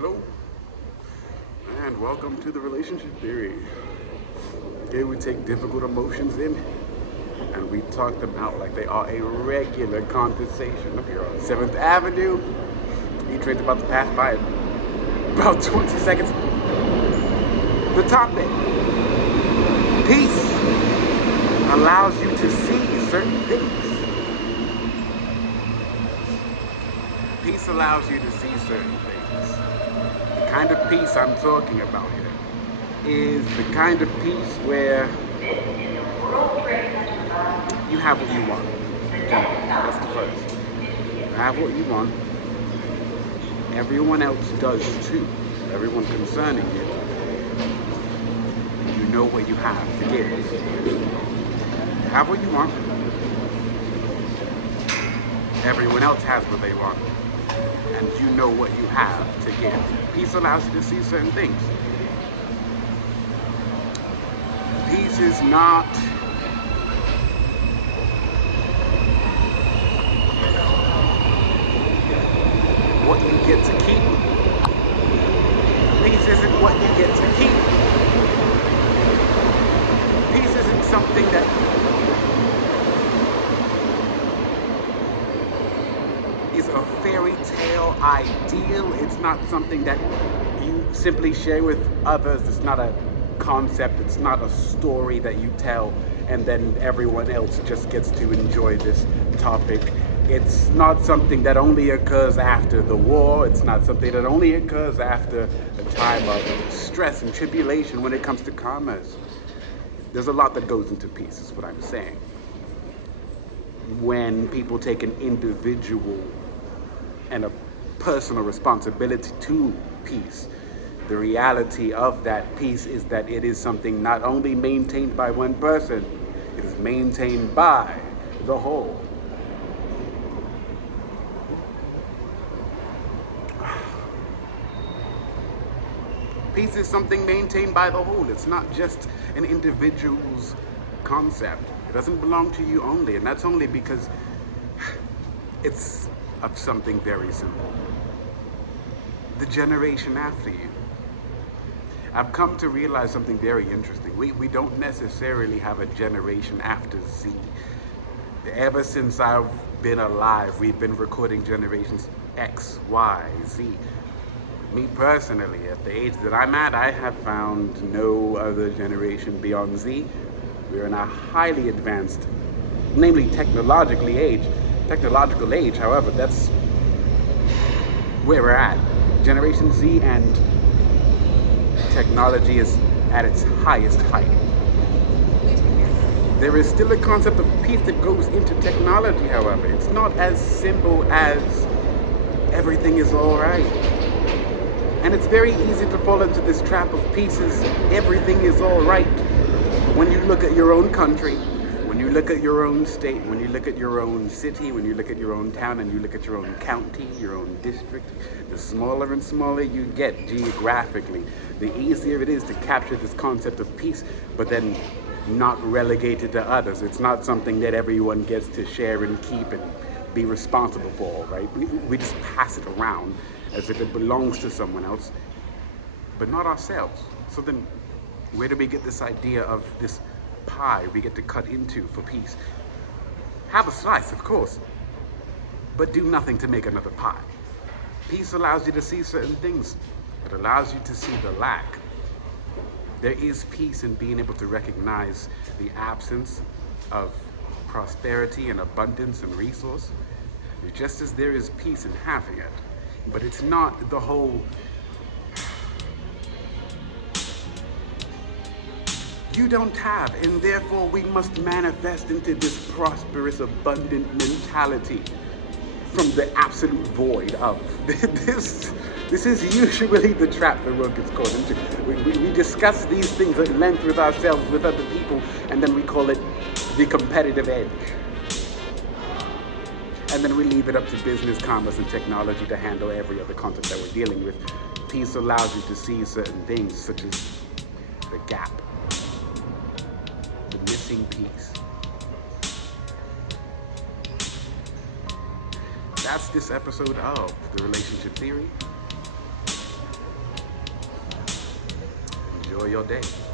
Hello, and welcome to the relationship theory. Here we take difficult emotions in and we talk them out like they are a regular conversation. If you're on 7th Avenue, E-train's about to pass by in about 20 seconds. The topic: peace allows you to see certain things. Peace allows you to see certain things. The kind of peace I'm talking about here is the kind of peace where you have what you want. That's the first. You have what you want. Everyone else does too. Everyone concerning you. You know what you have to give. You have what you want. Everyone else has what they want. And you know what you have to give. Peace allows you to see certain things. Peace is not what you get to keep. Peace isn't what you get to keep. Peace isn't something that is a fairy tale ideal. It's not something that you simply share with others. It's not a concept. It's not a story that you tell and then everyone else just gets to enjoy this topic. It's not something that only occurs after the war. It's not something that only occurs after a time of stress and tribulation when it comes to commerce. There's a lot that goes into peace, is what I'm saying. When people take an individual and a personal responsibility to peace, the reality of that peace is that it is something not only maintained by one person, it is maintained by the whole. Peace is something maintained by the whole. It's not just an individual's concept. It doesn't belong to you only, and that's only because it's of something very simple. The generation after you. I've come to realize something very interesting. We don't necessarily have a generation after Z. Ever since I've been alive, we've been recording generations X, Y, Z. Me personally, at the age that I'm at, I have found no other generation beyond Z. We're in a highly advanced, namely technological age, however, that's where we're at. Generation Z and technology is at its highest height. There is still a concept of peace that goes into technology, however. It's not as simple as everything is all right. And it's very easy to fall into this trap of pieces. Everything is all right. When you look at your own country, when you look at your own state, when you look at your own city, when you look at your own town, and you look at your own county, your own district, the smaller and smaller you get geographically, the easier it is to capture this concept of peace, but then not relegate it to others. It's not something that everyone gets to share and keep and be responsible for, right? We just pass it around as if it belongs to someone else, but not ourselves. So then, where do we get this idea of this pie we get to cut into for peace? Have a slice, of course, but do nothing to make another pie. Peace allows you to see certain things. It allows you to see the lack. There is peace in being able to recognize the absence of prosperity and abundance and resource, just as there is peace in having it. But it's not the whole you don't have, and therefore we must manifest into this prosperous, abundant mentality from the absolute void of this. This is usually the trap the rogue gets caught into. We discuss these things at length with ourselves, with other people, and then we call it the competitive edge. And then we leave it up to business, commerce, and technology to handle every other concept that we're dealing with. Peace allows you to see certain things, such as the gap, the missing piece. That's this episode of The Relationship Theory. enjoy your day.